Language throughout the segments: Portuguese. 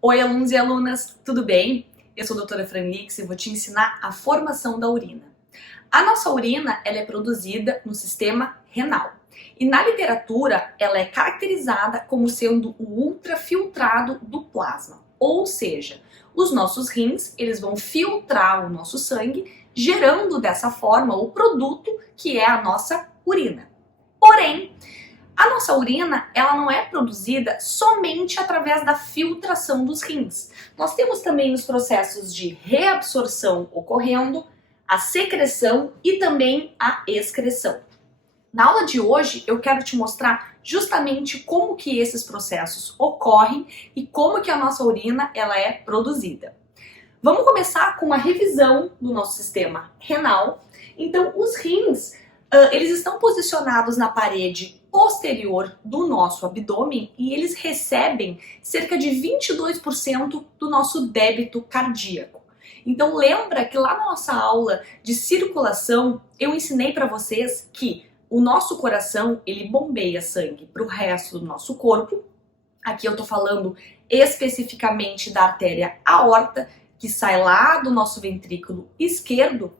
Oi, alunos e alunas, tudo bem? Eu sou a doutora Franlix e vou te ensinar a formação da urina. A nossa urina ela é produzida no sistema renal e na literatura ela é caracterizada como sendo o ultrafiltrado do plasma, ou seja, os nossos rins eles vão filtrar o nosso sangue, gerando dessa forma o produto que é a nossa urina. Porém, a nossa urina, ela não é produzida somente através da filtração dos rins. Nós temos também os processos de reabsorção ocorrendo, a secreção e também a excreção. Na aula de hoje, eu quero te mostrar justamente como que esses processos ocorrem e como que a nossa urina ela é produzida. Vamos começar com uma revisão do nosso sistema renal. Então, os rins, eles estão posicionados na parede posterior do nosso abdômen e eles recebem cerca de 22% do nosso débito cardíaco. Então lembra que lá na nossa aula de circulação eu ensinei para vocês que o nosso coração ele bombeia sangue para o resto do nosso corpo. Aqui eu tô falando especificamente da artéria aorta, que sai lá do nosso ventrículo esquerdo.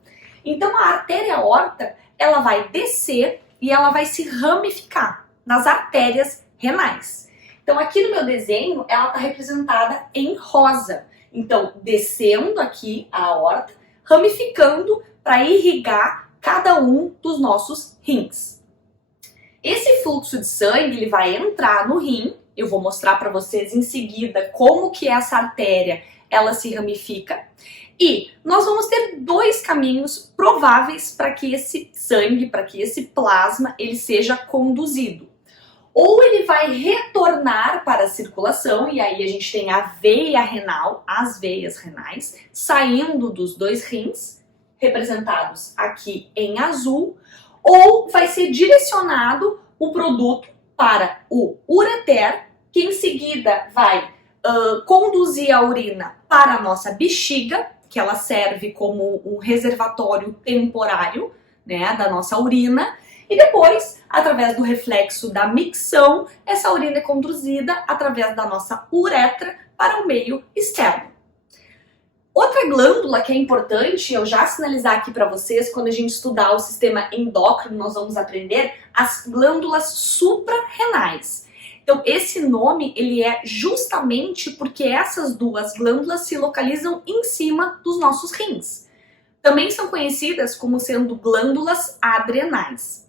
Então a artéria aorta ela vai descer e ela vai se ramificar nas artérias renais. Então aqui no meu desenho ela está representada em rosa. Então descendo aqui a aorta, ramificando para irrigar cada um dos nossos rins. Esse fluxo de sangue ele vai entrar no rim. Eu vou mostrar para vocês em seguida como que essa artéria ela se ramifica. E nós vamos ter dois caminhos prováveis para que esse sangue, para que esse plasma, ele seja conduzido. Ou ele vai retornar para a circulação, e aí a gente tem a veia renal, as veias renais, saindo dos dois rins, representados aqui em azul, ou vai ser direcionado o produto para o ureter, que em seguida vai conduzir a urina para a nossa bexiga, que ela serve como um reservatório temporário, né, da nossa urina, e depois, através do reflexo da micção, essa urina é conduzida através da nossa uretra para o meio externo. Outra glândula que é importante eu já sinalizar aqui para vocês, quando a gente estudar o sistema endócrino, nós vamos aprender as glândulas suprarrenais. Então, esse nome ele é justamente porque essas duas glândulas se localizam em cima dos nossos rins. Também são conhecidas como sendo glândulas adrenais.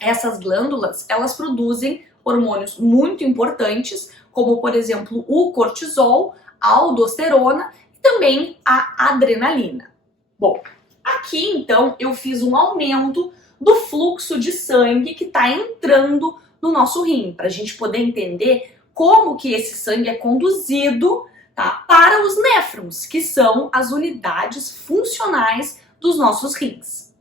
Essas glândulas, elas produzem hormônios muito importantes, como por exemplo o cortisol, a aldosterona e também a adrenalina. Bom, aqui então eu fiz um aumento do fluxo de sangue que está entrando no nosso rim, para a gente poder entender como que esse sangue é conduzido, tá, para os néfrons, que são as unidades funcionais dos nossos rins.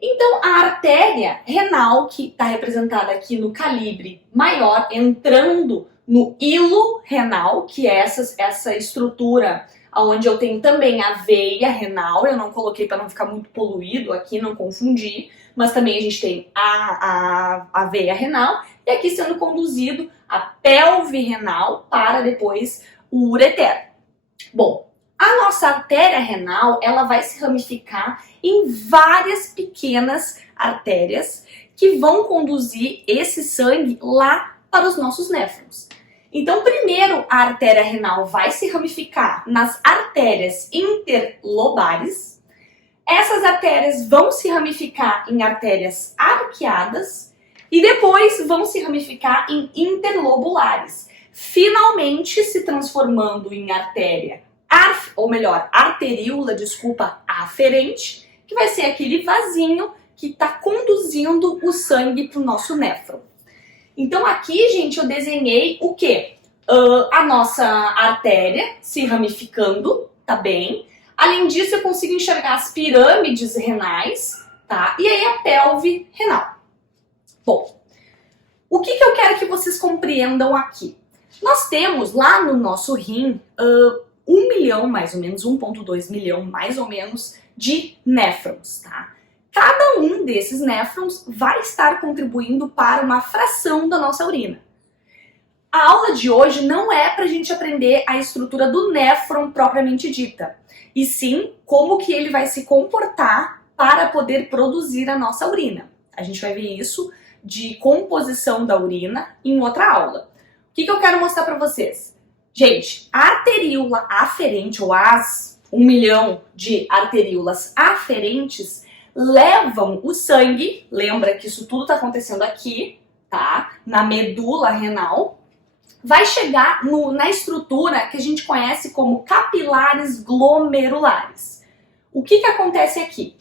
Então a artéria renal, que está representada aqui no calibre maior, entrando no hilo renal, que é essa estrutura onde eu tenho também a veia renal, eu não coloquei para não ficar muito poluído aqui, não confundir, mas também a gente tem a veia renal, e aqui sendo conduzido a pelve renal para depois o ureter. Bom, a nossa artéria renal, ela vai se ramificar em várias pequenas artérias que vão conduzir esse sangue lá para os nossos néfrons. Então, primeiro a artéria renal vai se ramificar nas artérias interlobares. Essas artérias vão se ramificar em artérias arqueadas e depois vão se ramificar em interlobulares, finalmente se transformando em artéria, arteríola, aferente, que vai ser aquele vasinho que está conduzindo o sangue para o nosso néfron. Então aqui, gente, eu desenhei o quê? A nossa artéria se ramificando, tá bem? Além disso, eu consigo enxergar as pirâmides renais, tá? E aí a pelve renal. Bom, o que eu quero que vocês compreendam aqui? Nós temos lá no nosso rim 1 milhão, mais ou menos, 1,2 milhão, mais ou menos, de néfrons, tá? Cada um desses néfrons vai estar contribuindo para uma fração da nossa urina. A aula de hoje não é para a gente aprender a estrutura do néfron propriamente dita, e sim como que ele vai se comportar para poder produzir a nossa urina. A gente vai ver isso de composição da urina em outra aula. O que eu quero mostrar para vocês? Gente, a arteríola aferente, ou as 1 milhão de arteríolas aferentes, levam o sangue, lembra que isso tudo está acontecendo aqui, tá? Na medula renal, vai chegar na estrutura que a gente conhece como capilares glomerulares. O que acontece aqui?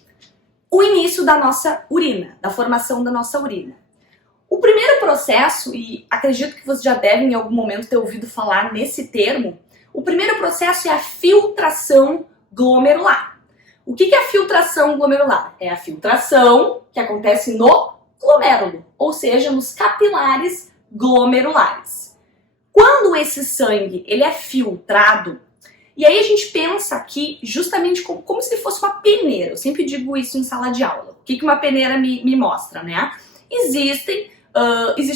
O início da nossa urina, da formação da nossa urina. O primeiro processo, e acredito que vocês já devem em algum momento ter ouvido falar nesse termo, o primeiro processo é a filtração glomerular. O que é a filtração glomerular? É a filtração que acontece no glomérulo, ou seja, nos capilares glomerulares. Quando esse sangue ele é filtrado, e aí a gente pensa aqui justamente como se fosse uma peneira. Eu sempre digo isso em sala de aula. O que uma peneira me mostra, né? Existe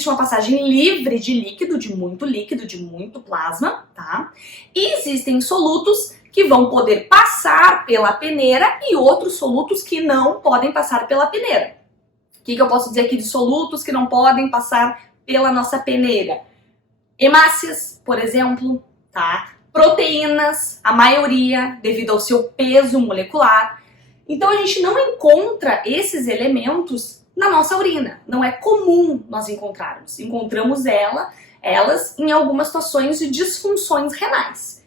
uma passagem livre de líquido, de muito plasma, tá? E existem solutos que vão poder passar pela peneira e outros solutos que não podem passar pela peneira. O que eu posso dizer aqui de solutos que não podem passar pela nossa peneira? Hemácias, por exemplo, tá? Proteínas, a maioria, devido ao seu peso molecular. Então a gente não encontra esses elementos na nossa urina. Não é comum nós encontrarmos. Encontramos elas em algumas situações de disfunções renais.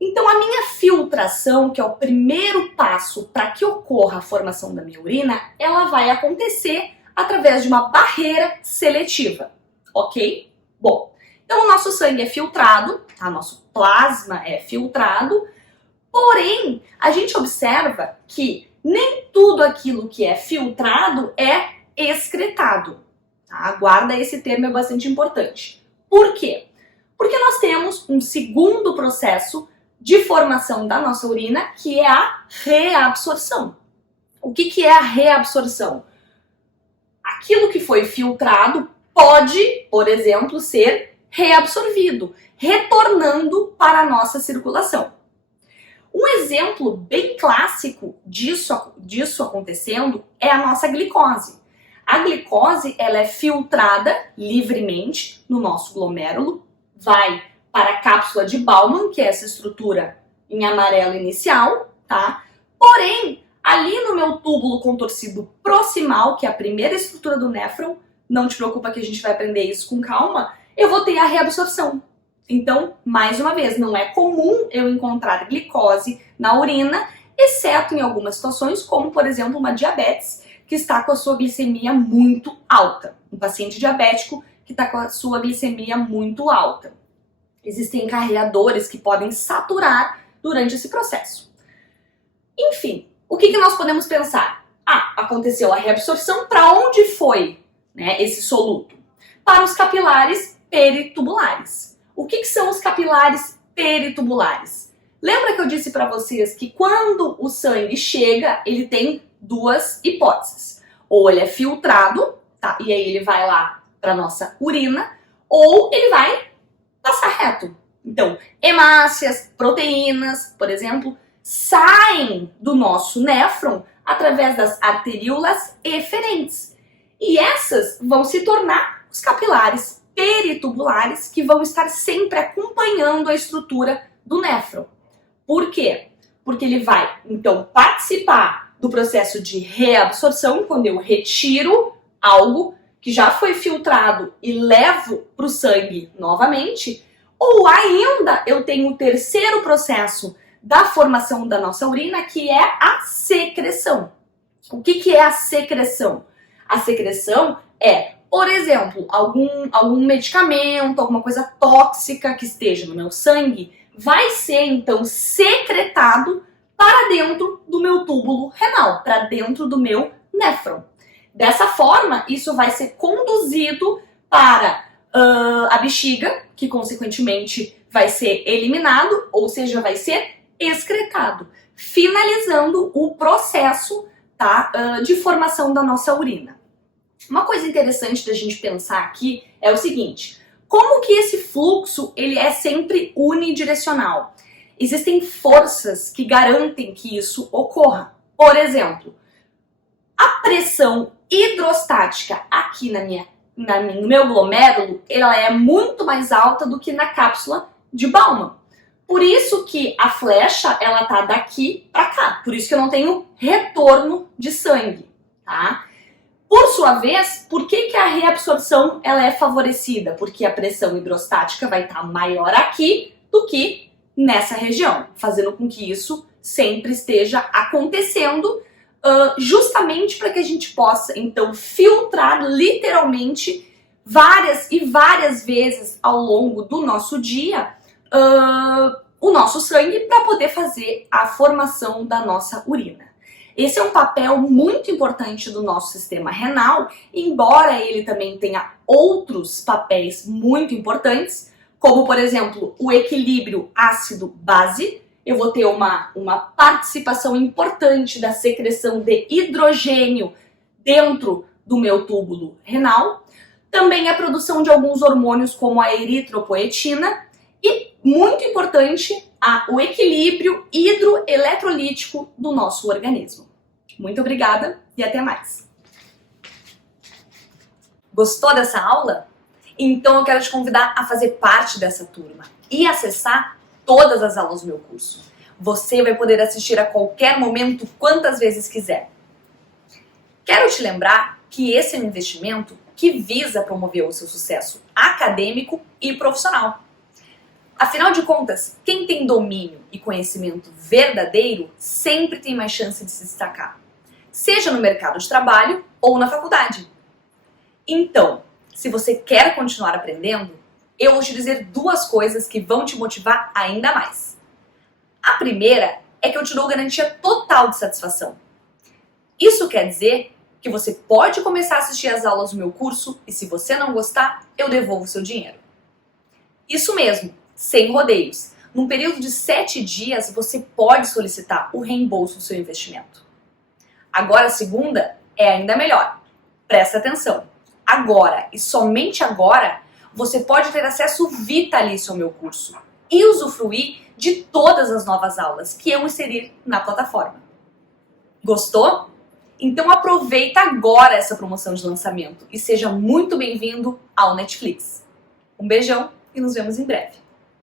Então a minha filtração, que é o primeiro passo para que ocorra a formação da minha urina, ela vai acontecer através de uma barreira seletiva, ok? Bom, então o nosso sangue é filtrado, tá? Nosso plasma é filtrado, porém a gente observa que nem tudo aquilo que é filtrado é excretado. Tá? Guarda, esse termo é bastante importante. Por quê? Porque nós temos um segundo processo de formação da nossa urina, que é a reabsorção. O que é a reabsorção? Aquilo que foi filtrado pode, por exemplo, ser reabsorvido, retornando para a nossa circulação. Um exemplo bem clássico disso acontecendo é a nossa glicose. A glicose ela é filtrada livremente no nosso glomérulo, vai para a cápsula de Bowman, que é essa estrutura em amarelo inicial, tá? Porém, ali no meu túbulo contorcido proximal, que é a primeira estrutura do néfron, não te preocupa que a gente vai aprender isso com calma, eu vou ter a reabsorção. Então, mais uma vez, não é comum eu encontrar glicose na urina, exceto em algumas situações, como por exemplo uma diabetes, que está com a sua glicemia muito alta. Um paciente diabético que está com a sua glicemia muito alta. Existem carreadores que podem saturar durante esse processo. Enfim, o que nós podemos pensar? Aconteceu a reabsorção, para onde foi, né, esse soluto? Para os capilares peritubulares. O que são os capilares peritubulares? Lembra que eu disse para vocês que quando o sangue chega, ele tem duas hipóteses. Ou ele é filtrado, tá? E aí ele vai lá para nossa urina, ou ele vai passar reto. Então, hemácias, proteínas, por exemplo, saem do nosso néfron através das arteríolas eferentes. E essas vão se tornar os capilares peritubulares, que vão estar sempre acompanhando a estrutura do néfron. Por quê? Porque ele vai, então, participar do processo de reabsorção, quando eu retiro algo que já foi filtrado e levo para o sangue novamente, ou ainda eu tenho o terceiro processo da formação da nossa urina, que é a secreção. O que é a secreção? A secreção é, por exemplo, algum medicamento, alguma coisa tóxica que esteja no meu sangue, vai ser então secretado para dentro do meu túbulo renal, para dentro do meu néfron. Dessa forma, isso vai ser conduzido para a bexiga, que consequentemente vai ser eliminado, ou seja, vai ser excretado, finalizando o processo, tá, de formação da nossa urina. Uma coisa interessante da gente pensar aqui é o seguinte: Como que esse fluxo ele é sempre unidirecional? Existem forças que garantem que isso ocorra. Por exemplo, a pressão hidrostática aqui no meu glomérulo, ela é muito mais alta do que na cápsula de Bowman. Por isso que a flecha, ela tá daqui para cá. Por isso que eu não tenho retorno de sangue, tá? Por sua vez, por que a reabsorção ela é favorecida? Porque a pressão hidrostática vai estar maior aqui do que nessa região, fazendo com que isso sempre esteja acontecendo, justamente para que a gente possa, então, filtrar literalmente várias e várias vezes ao longo do nosso dia o nosso sangue para poder fazer a formação da nossa urina. Esse é um papel muito importante do nosso sistema renal, embora ele também tenha outros papéis muito importantes, como, por exemplo, o equilíbrio ácido-base. Eu vou ter uma participação importante da secreção de hidrogênio dentro do meu túbulo renal. Também a produção de alguns hormônios, como a eritropoetina. E, muito importante, o equilíbrio hidroeletrolítico do nosso organismo. Muito obrigada e até mais! Gostou dessa aula? Então eu quero te convidar a fazer parte dessa turma e acessar todas as aulas do meu curso. Você vai poder assistir a qualquer momento, quantas vezes quiser. Quero te lembrar que esse é um investimento que visa promover o seu sucesso acadêmico e profissional. Afinal de contas, quem tem domínio e conhecimento verdadeiro sempre tem mais chance de se destacar, seja no mercado de trabalho ou na faculdade. Então, se você quer continuar aprendendo, eu vou te dizer duas coisas que vão te motivar ainda mais. A primeira é que eu te dou garantia total de satisfação. Isso quer dizer que você pode começar a assistir às aulas do meu curso e se você não gostar, eu devolvo o seu dinheiro. Isso mesmo, sem rodeios. Num período de 7 dias, você pode solicitar o reembolso do seu investimento. Agora a segunda é ainda melhor. Presta atenção. Agora e somente agora, você pode ter acesso vitalício ao meu curso e usufruir de todas as novas aulas que eu inserir na plataforma. Gostou? Então aproveita agora essa promoção de lançamento e seja muito bem-vindo ao Netflix. Um beijão e nos vemos em breve.